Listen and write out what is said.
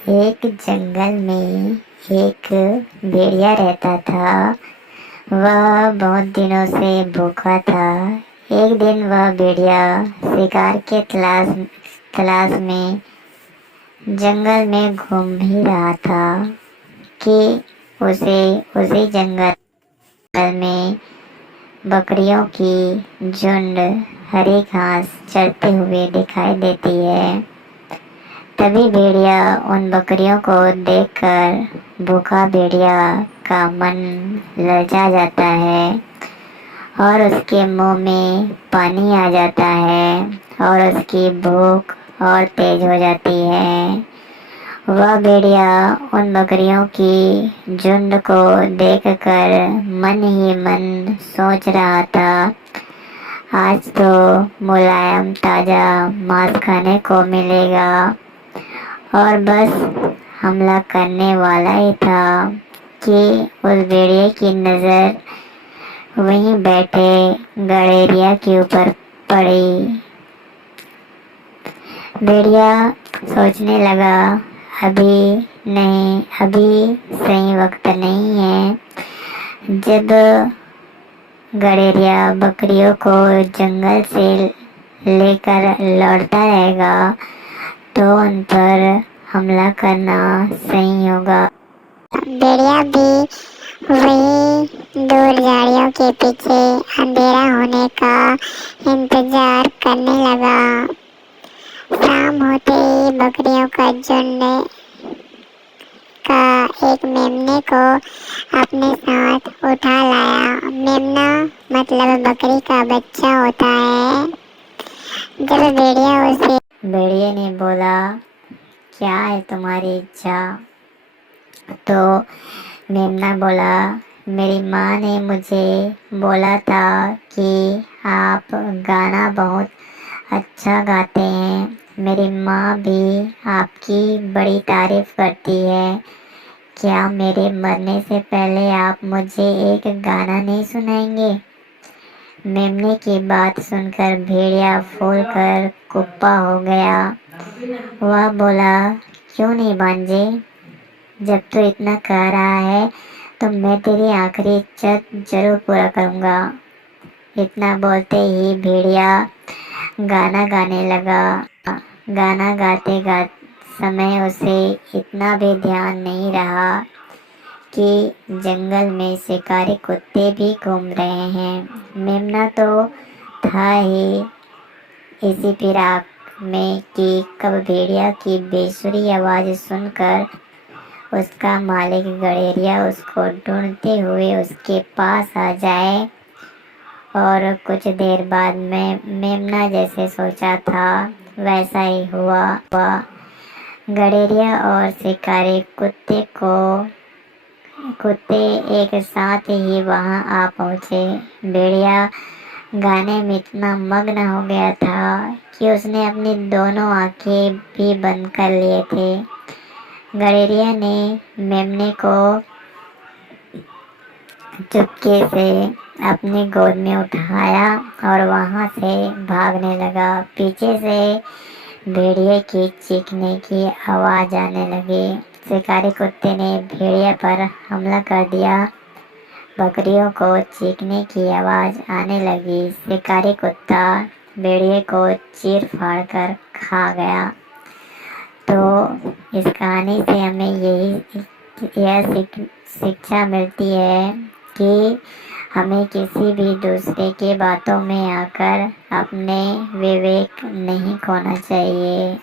एक जंगल में एक भेड़िया रहता था। वह बहुत दिनों से भूखा था। एक दिन वह भेड़िया शिकार के तलाश में जंगल में घूम ही रहा था कि उसे उसी जंगल में बकरियों की झुंड हरी घास चरते हुए दिखाई देती है। तभी भेड़िया उन बकरियों को देखकर भूखा भेड़िया का मन ललचा जाता है और उसके मुंह में पानी आ जाता है और उसकी भूख और तेज हो जाती है। वह भेड़िया उन बकरियों की झुंड को देखकर मन ही मन सोच रहा था, आज तो मुलायम ताजा मांस खाने को मिलेगा। और बस हमला करने वाला ही था कि उस भेड़िए की नज़र वहीं बैठे गड़ेरिया के ऊपर पड़ी। भेड़िया सोचने लगा, अभी नहीं, अभी सही वक्त नहीं है। जब गड़ेरिया बकरियों को जंगल से लेकर लौटता रहेगा तो उन पर हमला करना सही होगा। भेड़िया भी वही दूर झाड़ियों के पीछे अंधेरा होने का इंतजार करने लगा। शाम होते ही बकरियों का झुंड का एक मेमने को अपने साथ उठा लाया। मेमना मतलब बकरी का बच्चा होता है। जब भेड़िए ने बोला, क्या है तुम्हारी इच्छा? तो मेमना बोला, मेरी माँ ने मुझे बोला था कि आप गाना बहुत अच्छा गाते हैं। मेरी माँ भी आपकी बड़ी तारीफ करती है। क्या मेरे मरने से पहले आप मुझे एक गाना नहीं सुनाएंगे? मेमने की बात सुनकर भेड़िया फूल कर कुप्पा हो गया। वह बोला, क्यों नहीं भांजे, जब तू इतना कह रहा है तो मैं तेरी आखिरी इच्छा जरूर पूरा करूँगा। इतना बोलते ही भेड़िया गाना गाने लगा। गाना गाते गाते समय उसे इतना भी ध्यान नहीं रहा कि जंगल में शिकारी कुत्ते भी घूम रहे हैं। मेमना तो था ही इसी फिराक में कि कब भेड़िया की बेसुरी आवाज़ सुनकर उसका मालिक गड़ेरिया उसको ढूंढते हुए उसके पास आ जाए। और कुछ देर बाद में मेमना जैसे सोचा था वैसा ही हुआ। गड़ेरिया और शिकारी कुत्ते एक साथ ही वहां आ पहुंचे। भेड़िया गाने में इतना मग्न हो गया था कि उसने अपनी दोनों आंखें भी बंद कर लिए थे। गड़ेरिया ने मेमने को चुपके से अपनी गोद में उठाया और वहां से भागने लगा। पीछे से भेड़िए की चीखने की आवाज़ आने लगी। शिकारी कुत्ते ने भेड़िए पर हमला कर दिया। बकरियों को चीखने की आवाज़ आने लगी। शिकारी कुत्ता भेड़िए को चीर फाड़ कर खा गया। तो इस कहानी से हमें यह शिक्षा मिलती है कि हमें किसी भी दूसरे के बातों में आकर अपने विवेक नहीं खोना चाहिए।